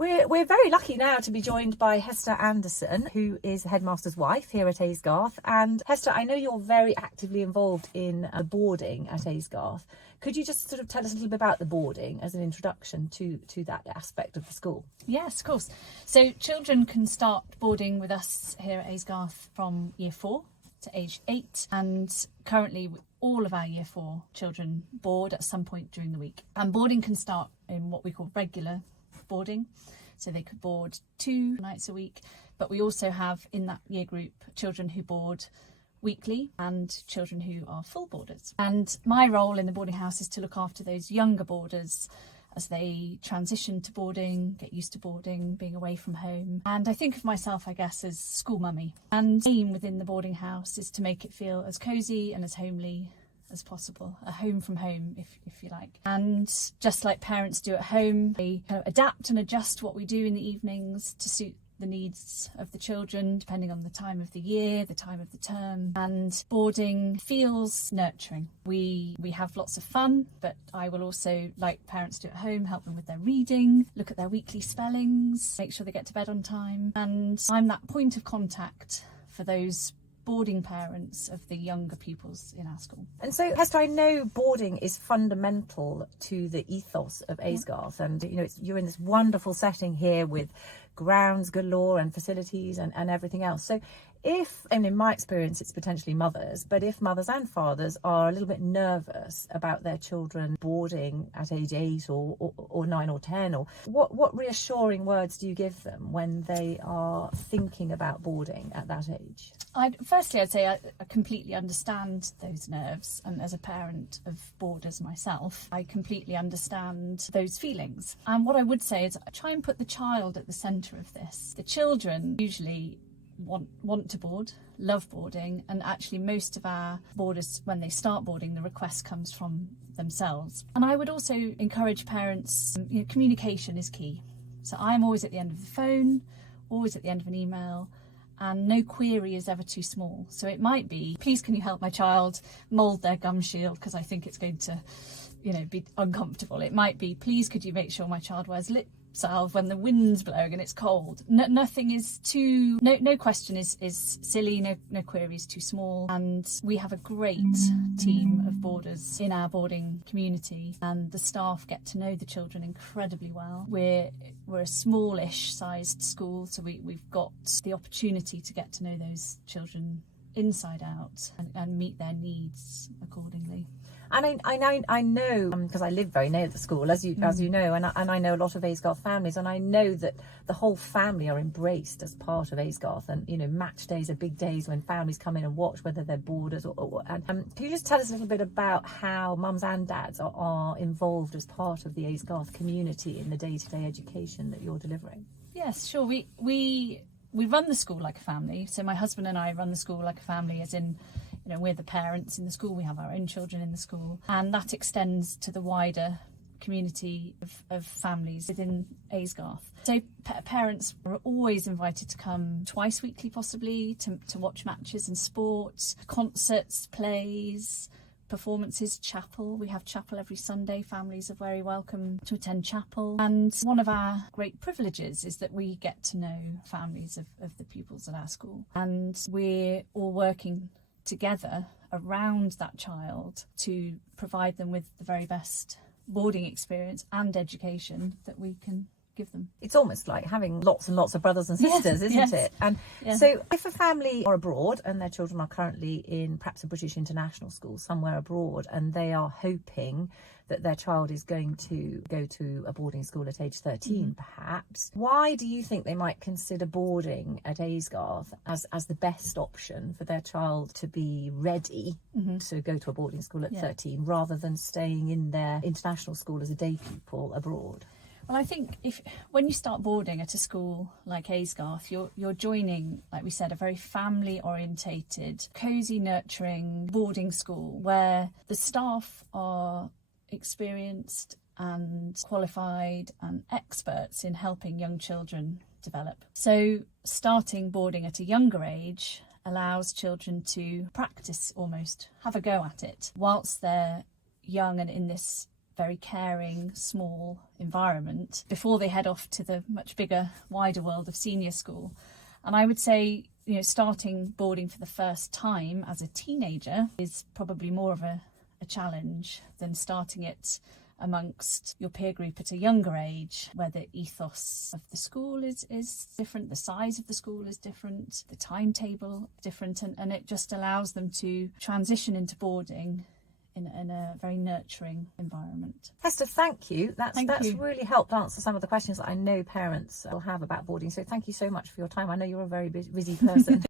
We're very lucky now to be joined by Hester Anderson, who is the headmaster's wife here at Aysgarth. And Hester, I know you're very actively involved in boarding at Aysgarth. Could you just sort of tell us a little bit about the boarding as an introduction to that aspect of the school? Yes, of course. So children can start boarding with us here at Aysgarth from year 4 to age 8, and currently all of our year 4 children board at some point during the week. And boarding can start in what we call regular boarding, so they could board 2 nights a week, but we also have in that year group children who board weekly and children who are full boarders. And my role in the boarding house is to look after those younger boarders as they transition to boarding, get used to boarding, being away from home. And I think of myself, I guess, as school mummy. And the aim within the boarding house is to make it feel as cosy and as homely as possible, a home from home, if you like. And just like parents do at home, we kind of adapt and adjust what we do in the evenings to suit the needs of the children, depending on the time of the year, the time of the term. And boarding feels nurturing. We have lots of fun, but I will also, like parents do at home, help them with their reading, look at their weekly spellings, make sure they get to bed on time. And I'm that point of contact for those boarding parents of the younger pupils in our school. And so, Hester, I know boarding is fundamental to the ethos of Aysgarth, and you're in this wonderful setting here with grounds galore and facilities and everything else. So if, and in my experience it's potentially mothers, but if mothers and fathers are a little bit nervous about their children boarding at age 8 or 9 or 10, or what reassuring words do you give them when they are thinking about boarding at that age? Firstly, I'd say I completely understand those nerves, and as a parent of boarders myself, I completely understand those feelings. And what I would say is I try and put the child at the centre of this. The children usually want to board, love boarding, and actually most of our boarders, when they start boarding, the request comes from themselves. And I would also encourage parents, communication is key. So I'm always at the end of the phone, always at the end of an email, and no query is ever too small. So it might be, please can you help my child mould their gum shield because I think it's going to be uncomfortable. It might be, please could you make sure my child wears lip salve when the wind's blowing and it's cold. Nothing is too, no question is silly, no query is too small. And we have a great team of boarders in our boarding community, and the staff get to know the children incredibly well. We're a smallish sized school, so we've got the opportunity to get to know those children inside out and meet their needs accordingly. And I know, because I live very near the school, as you know, and I know a lot of Aysgarth families, and I know that the whole family are embraced as part of Aysgarth. And match days are big days when families come in and watch, whether they're boarders and can you just tell us a little bit about how mums and dads are involved as part of the Aysgarth community in the day-to-day education that you're delivering? Yes, sure. We run the school like a family. So my husband and I run the school like a family, as in, we're the parents in the school, we have our own children in the school, and that extends to the wider community of families within Aysgarth. So parents are always invited to come twice weekly, possibly, to watch matches and sports, concerts, plays, performances, chapel. We have chapel every Sunday. Families are very welcome to attend chapel. And one of our great privileges is that we get to know families of the pupils at our school. And we're all working together around that child to provide them with the very best boarding experience and education that we can give them. It's almost like having lots and lots of brothers and sisters, isn't it? And so if a family are abroad and their children are currently in perhaps a British international school somewhere abroad, and they are hoping that their child is going to go to a boarding school at age 13 perhaps, why do you think they might consider boarding at Aysgarth as the best option for their child to be ready to go to a boarding school at 13 rather than staying in their international school as a day pupil abroad? Well, I think when you start boarding at a school like Aysgarth, you're joining, like we said, a very family orientated, cosy, nurturing boarding school where the staff are experienced and qualified and experts in helping young children develop. So starting boarding at a younger age allows children to practice, almost have a go at it whilst they're young and in this very caring, small environment before they head off to the much bigger, wider world of senior school. And I would say, you know, starting boarding for the first time as a teenager is probably more of a challenge than starting it amongst your peer group at a younger age, where the ethos of the school is different, the size of the school is different, the timetable different, and it just allows them to transition into boarding in a very nurturing environment. Hester, thank you. That's really helped answer some of the questions that I know parents will have about boarding. So thank you so much for your time. I know you're a very busy person.